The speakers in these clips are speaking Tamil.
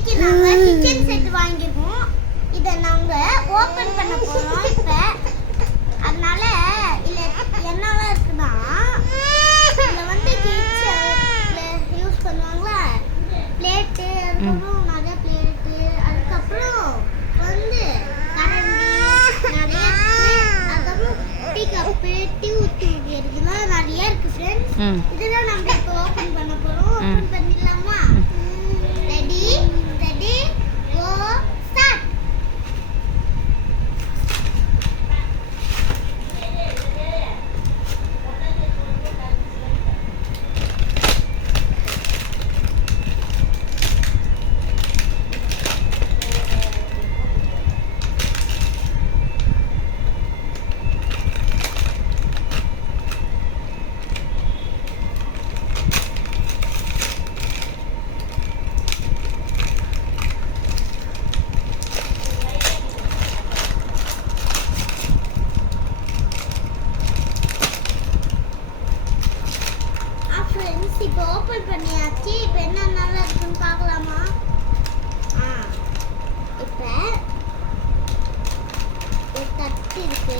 இன்னைக்கு நாங்க கிச்சன் செட் வாங்கிருக்கோம். இத நாங்க ஓபன் பண்ண போறோம் இப்ப. அதனால இல்ல என்னலாம் இருக்குன்னா இதுல வந்து கிச்சன்ல யூஸ் பண்ணுவாங்களா பிளேட், அதுக்கப்புறம் நிறைய பிளேட், அதுக்கப்புறம் வந்து கரண்டி நிறைய, அதுக்கப்புறம் டீ கப்பு, டீ ஊத்தி இருக்குலாம் நிறைய இருக்கு ஃப்ரெண்ட்ஸ். இதெல்லாம் நம்ம இப்போ ஓபன் பண்ண போறோம். ஓபன் பண்ணிடலாமா? Ready ready go start. இப்போ ஓபன் பண்ணியாச்சு. இப்போ என்ன நல்லா இருக்குன்னு பார்க்கலாமா? இப்போ ஒரு தட்டு இருக்கு.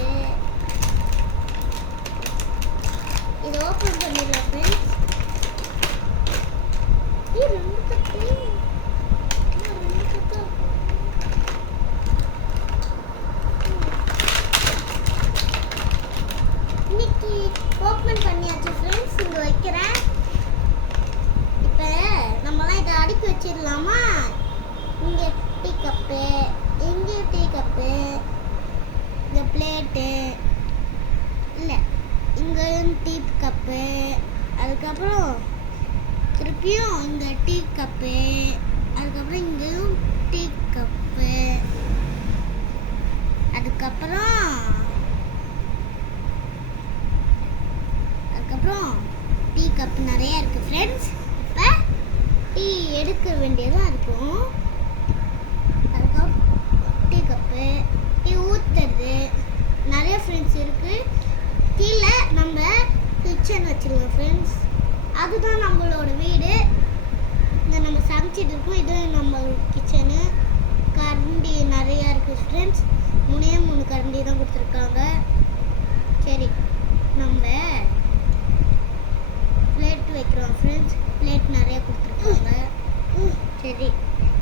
இது ஓபன் பண்ணிடலாம் ஃப்ரெண்ட்ஸ். ரெண்டு தட்டு இன்னைக்கு ஓபன் பண்ணியாச்சு ஃப்ரெண்ட்ஸ். இங்க வைக்கிறேன். நம்மலாம் இதை அடுக்கி வச்சிடலாமா? இங்கே டீ கப்பு, இங்கே டீ கப்பு, இந்த பிளேட்டு இல்லை இங்கேயும் டீ கப்பு, அதுக்கப்புறம் திருப்பியும் இந்த டீ கப்பு, அதுக்கப்புறம் இங்கேயும் டீ கப்பு, அதுக்கப்புறம் டீ கப்பு நிறைய இருக்குது ஃப்ரெண்ட்ஸ். இப்போ டீ எடுக்க வேண்டியதாக இருக்கும். அதுக்கப்புறம் டீ கப்பு, டீ ஊற்றுறது நிறைய ஃப்ரெண்ட்ஸ் இருக்குது. கீழே நம்ம கிச்சன் வச்சுருவோம் ஃப்ரெண்ட்ஸ். அதுதான் நம்மளோட வீடு. இங்கே நம்ம சமைச்சிட்டு இருக்கோம். இது நம்ம கிச்சனு. கரண்டி நிறையா இருக்குது ஃப்ரெண்ட்ஸ். 3 கரண்டி தான் கொடுத்துருக்காங்க. சரி, நம்ம பிளேட் வைக்கிறோம் ஃப்ரெண்ட்ஸ். பிளேட் நிறைய கொடுத்துருக்காங்க. சரி,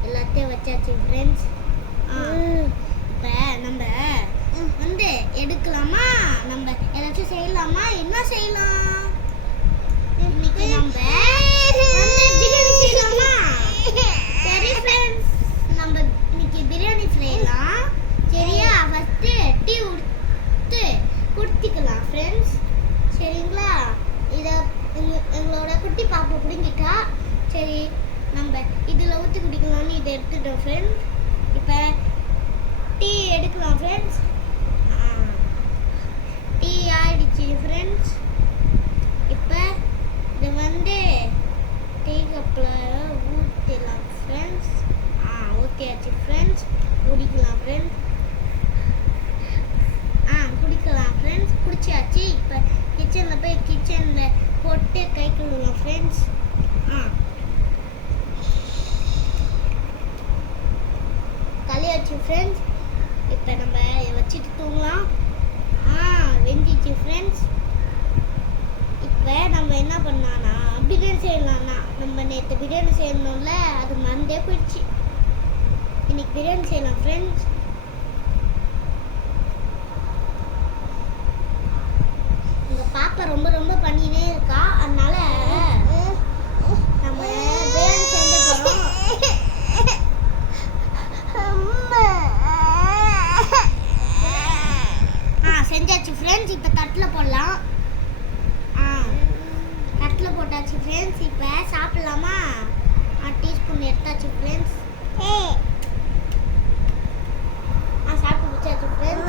எல்லாத்தையும் வச்சாச்சு ஃப்ரெண்ட்ஸ். இப்போ நம்ம வந்து எடுக்கலாமா? நம்ம ஏதாச்சும் செய்யலாமா? என்ன செய்யலாம்? இன்னைக்கு நம்ம வந்து பிரியாணி செய்யலாமா? சரி ஃப்ரெண்ட்ஸ், நம்ம இன்னைக்கு பிரியாணி செய்யலாம். சரியா? ஃபஸ்ட்டு டீ ஊற்றி குடிச்சிக்கலாம் ஃப்ரெண்ட்ஸ். சரிங்களா? இதை எங்களோட குட்டி பாப்பா பிடிங்கிட்டா. சரி, நம்ம இதில் ஊற்றி குடிக்கலாம்னு இதை எடுத்துட்டோம் ஃப்ரெண்ட்ஸ். இப்போ டீ எடுக்கலாம் ஃப்ரெண்ட்ஸ். டீ ஆயிடுச்சு ஃப்ரெண்ட்ஸ். இப்போ இது வந்து டீ கப்பில் ஊற்றிடலாம் ஃப்ரெண்ட்ஸ். ஊற்றியாச்சு ஃப்ரெண்ட்ஸ். குடிக்கலாம் ஃப்ரெண்ட்ஸ். குடிக்கலாம் ஃப்ரெண்ட்ஸ். குடிச்சாச்சு. இப்போ கிச்சனில் போய் கிச்சனில் போட்டு கை கழுவலாம் ஃப்ரெண்ட்ஸ். கழியாச்சு ஃப்ரெண்ட்ஸ். இப்போ நம்ம வச்சுட்டு தூங்கலாம். வெந்திச்சு ஃப்ரெண்ட்ஸ். இப்போ நம்ம என்ன பண்ணலான்னா பிரியாணி செய்யலாம்னா, நம்ம நேற்று பிரியாணி செய்யணும்ல, அது மறந்தே போயிடுச்சு. இன்னைக்கு பிரியாணி செய்யலாம் ஃப்ரெண்ட்ஸ். பாப்பா ரொம்ப ரொம்ப பண்ணினே இருக்கா. அதனால நம்ம பிரியாணி செஞ்ச போறோம். செஞ்சாச்சு ஃப்ரெண்ட்ஸ். இப்போ தட்டில் போடலாம். தட்டில் போட்டாச்சு ஃப்ரெண்ட்ஸ். இப்போ சாப்பிடலாமா? டீஸ்பூன் எடுத்தாச்சு ஃப்ரெண்ட்ஸ். சாப்பிட்டு முடிச்சாச்சு ஃப்ரெண்ட்ஸ்.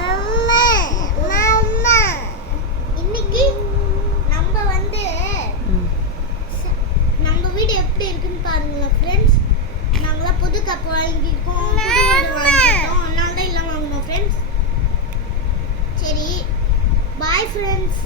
இன்னைக்கு நம்ம வந்து நம்ம வீடு எப்படி இருக்குன்னு பாருங்களேன் ஃப்ரெண்ட்ஸ். நாங்களாம் புது கப் வாங்கியிருக்கோம், புது வீடு வாங்கிட்டோம். அதனால தான் எல்லாம் வாங்கினோம் ஃப்ரெண்ட்ஸ். சரி, பாய் ஃப்ரெண்ட்ஸ்.